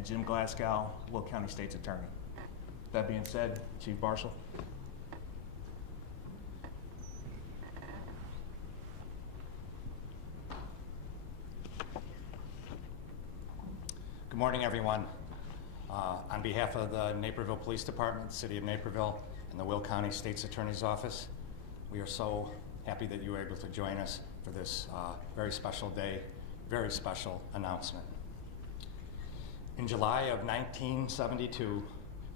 and Jim Glasgow, Will County State's Attorney. That being said, Chief Marshal. Good morning, everyone. On behalf of the Naperville Police Department, City of Naperville, and the Will County State's Attorney's Office, we are so happy that you were able to join us for this very special day, very special announcement. In July of 1972,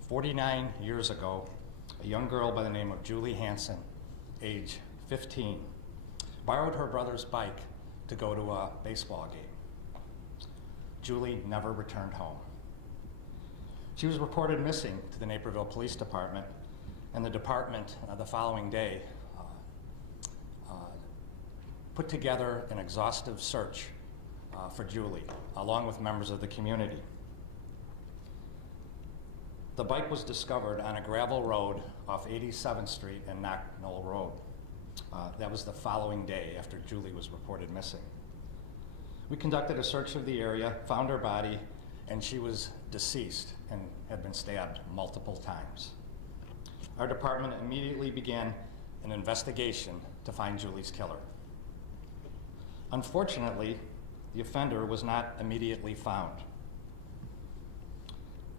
49 years ago, a young girl by the name of Julie Hansen, age 15, borrowed her brother's bike to go to a baseball game. Julie never returned home. She was reported missing to the Naperville Police Department, and the department the following day put together an exhaustive search for Julie, along with members of the community. The bike was discovered on a gravel road off 87th Street and Knock Knoll Road. That was the following day after Julie was reported missing. We conducted a search of the area, found her body, and she was deceased and had been stabbed multiple times. Our department immediately began an investigation to find Julie's killer. Unfortunately, the offender was not immediately found.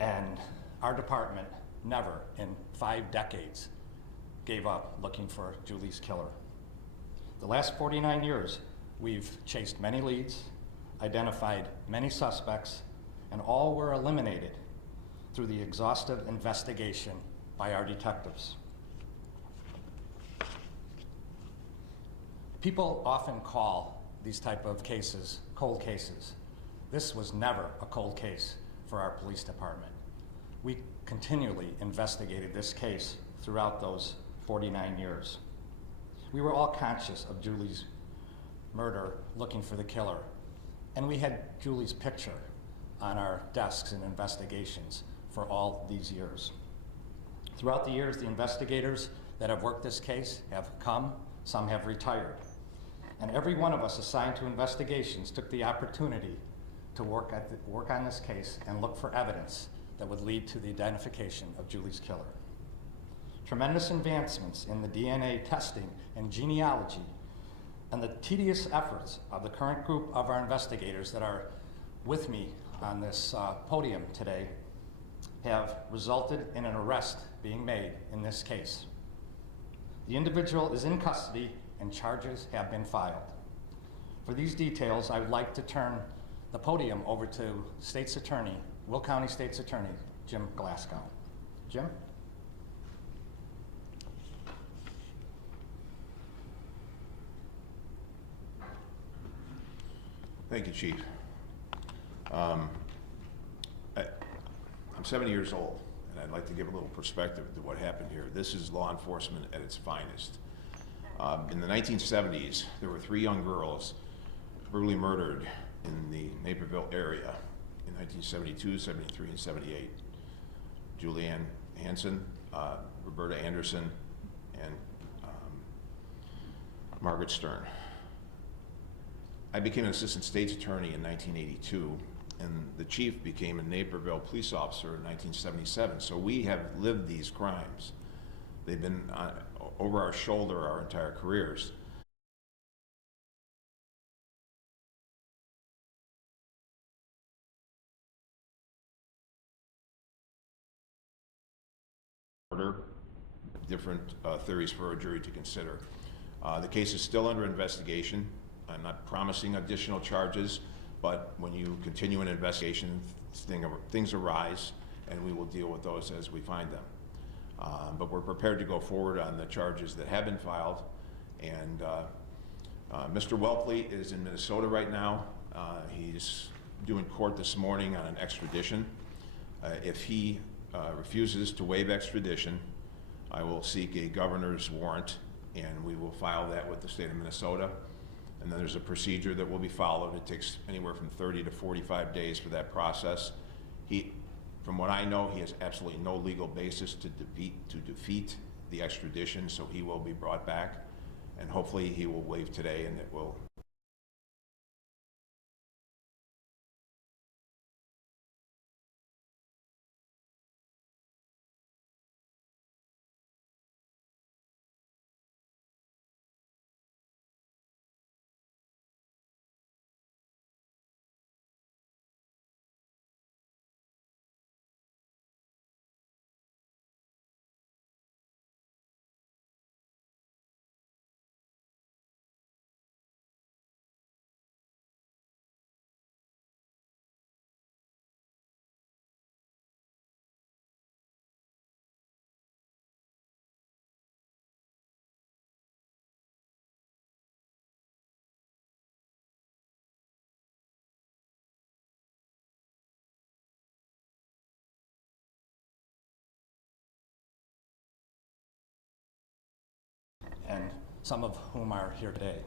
And our department never, in 5 decades, gave up looking for Julie's killer. The last 49 years, we've chased many leads, identified many suspects, and all were eliminated through the exhaustive investigation by our detectives. People often call these type of cases cold cases. This was never a cold case for our police department. We continually investigated this case throughout those 49 years. We were all conscious of Julie's murder, looking for the killer, and we had Julie's picture on our desks in investigations for all these years. Throughout the years, the investigators that have worked this case have come, some have retired. And every one of us assigned to investigations took the opportunity to work on this case and look for evidence that would lead to the identification of Julie's killer. Tremendous advancements in the DNA testing and genealogy and the tedious efforts of the current group of our investigators that are with me on this podium today have resulted in an arrest being made in this case. The individual is in custody and charges have been filed. For these details, I would like to turn the podium over to State's Attorney, Will County State's Attorney, Jim Glasgow. Jim? Thank you, Chief. I'm 70 years old, and I'd like to give a little perspective to what happened here. This is law enforcement at its finest. In the 1970s, there were 3 young girls brutally murdered in the Naperville area in 1972, 73, and 78. Julianne Hansen, Roberta Anderson, and Margaret Stern. I became an assistant state's attorney in 1982, and the chief became a Naperville police officer in 1977. So we have lived these crimes. They've been over our shoulder our entire careers. Different theories for a jury to consider. The case is still under investigation. I'm not promising additional charges, but when you continue an investigation, things arise, and we will deal with those as we find them. But we're prepared to go forward on the charges that have been filed. And Mr. Welpley is in Minnesota right now. He's doing court this morning on an extradition. If he refuses to waive extradition, I will seek a governor's warrant, and we will file that with the state of Minnesota. And then there's a procedure that will be followed. It takes anywhere from 30 to 45 days for that process. From what I know, he has absolutely no legal basis to defeat the extradition, so he will be brought back, and hopefully he will waive today, and it will some of whom are here today.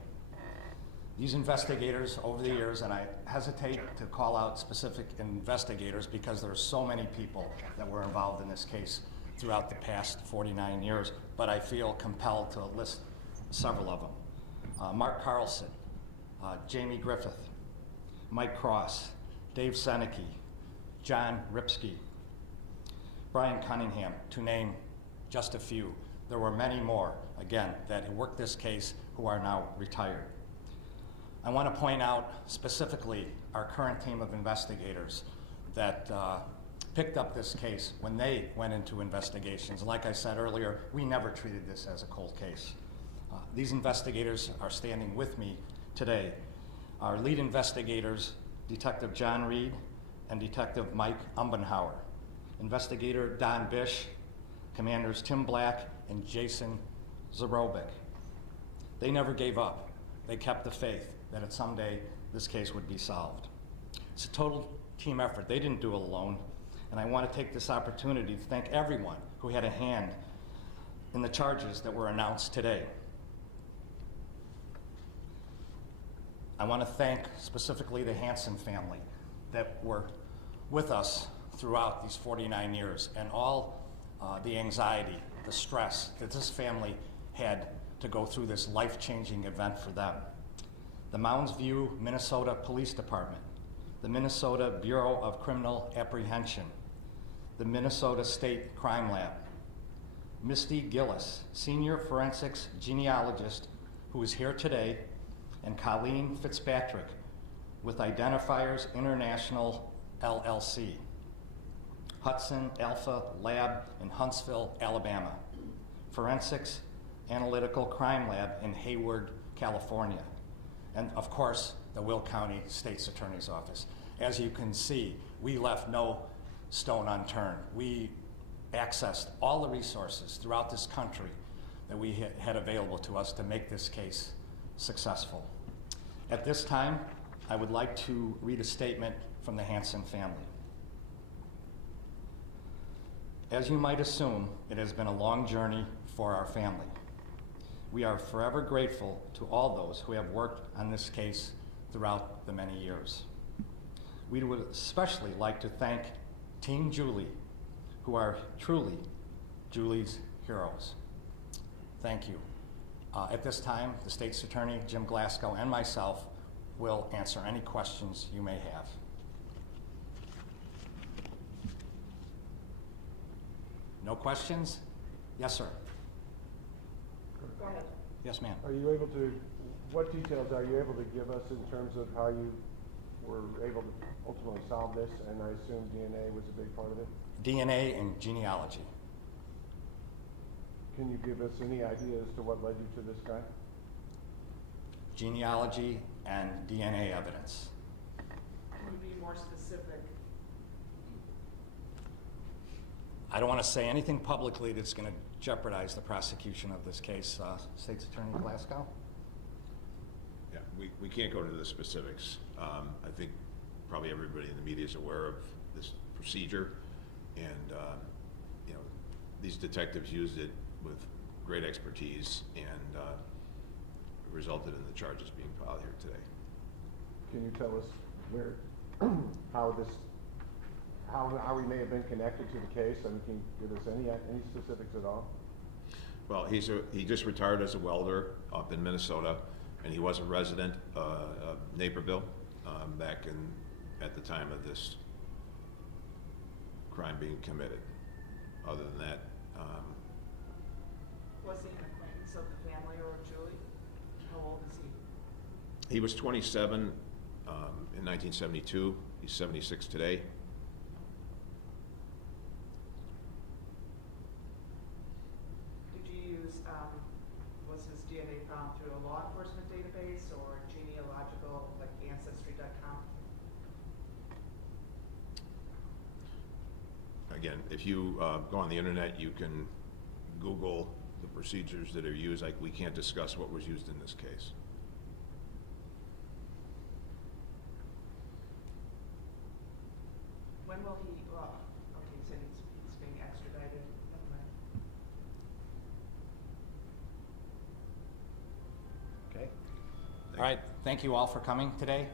These investigators over the years, and I hesitate to call out specific investigators because there are so many people that were involved in this case throughout the past 49 years, but I feel compelled to list several of them. Mark Carlson, Jamie Griffith, Mike Cross, Dave Seneke, John Ripsky, Brian Cunningham, to name just a few. There were many more, again, that worked this case who are now retired. I want to point out specifically our current team of investigators that picked up this case when they went into investigations. Like I said earlier, we never treated this as a cold case. These investigators are standing with me today. Our lead investigators, Detective John Reed and Detective Mike Umbenhauer, Investigator Don Bish, Commanders Tim Black and Jason Zarobic. They never gave up. They kept the faith that someday this case would be solved. It's a total team effort. They didn't do it alone. And I want to take this opportunity to thank everyone who had a hand in the charges that were announced today. I want to thank specifically the Hansen family that were with us throughout these 49 years and all the anxiety, the stress that this family had to go through this life-changing event for them. The Mounds View, Minnesota Police Department, the Minnesota Bureau of Criminal Apprehension, the Minnesota State Crime Lab, Misty Gillis, Senior Forensics Genealogist, who is here today, and Colleen Fitzpatrick with Identifiers International, LLC, Hudson Alpha Lab in Huntsville, Alabama, Forensics Analytical Crime Lab in Hayward, California, and of course, the Will County State's Attorney's Office. As you can see, we left no stone unturned. We accessed all the resources throughout this country that we had available to us to make this case successful. At this time, I would like to read a statement from the Hansen family. As you might assume, it has been a long journey for our family. We are forever grateful to all those who have worked on this case throughout the many years. We would especially like to thank Team Julie, who are truly Julie's heroes. Thank you. At this time, the State's Attorney, Jim Glasgow, and myself will answer any questions you may have. No questions? Yes, sir. Go ahead. Yes, ma'am. Are you able to, what details are you able to give us in terms of how you were able to ultimately solve this? And I assume DNA was a big part of it? DNA and genealogy. Can you give us any idea as to what led you to this guy? Genealogy and DNA evidence. Can you be more specific? I don't want to say anything publicly that's going to jeopardize the prosecution of this case. State's Attorney Glasgow? Yeah, we can't go into the specifics. I think probably everybody in the media is aware of this procedure, and you know, these detectives used it with great expertise, and it resulted in the charges being filed here today. Can you tell us where, how we may have been connected to the case? I mean, can you give us any specifics at all? Well, he just retired as a welder up in Minnesota, and he was a resident of Naperville back at the time of this crime being committed. Other than that, Was he an acquaintance of the family or of Julie? How old is he? he was 27 in 1972. He's 76 today. Did you use, was his DNA found through a law enforcement database or genealogical, like Ancestry.com? Again, if you go on the internet, you can Google the procedures that are used. Like, we can't discuss what was used in this case. When will he, okay, you said he's being extradited. Never mind. All right, thank you all for coming today.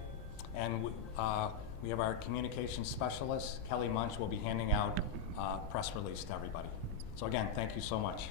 And we have our communications specialist, Kelly Munch, will be handing out press release to everybody. So again, thank you so much.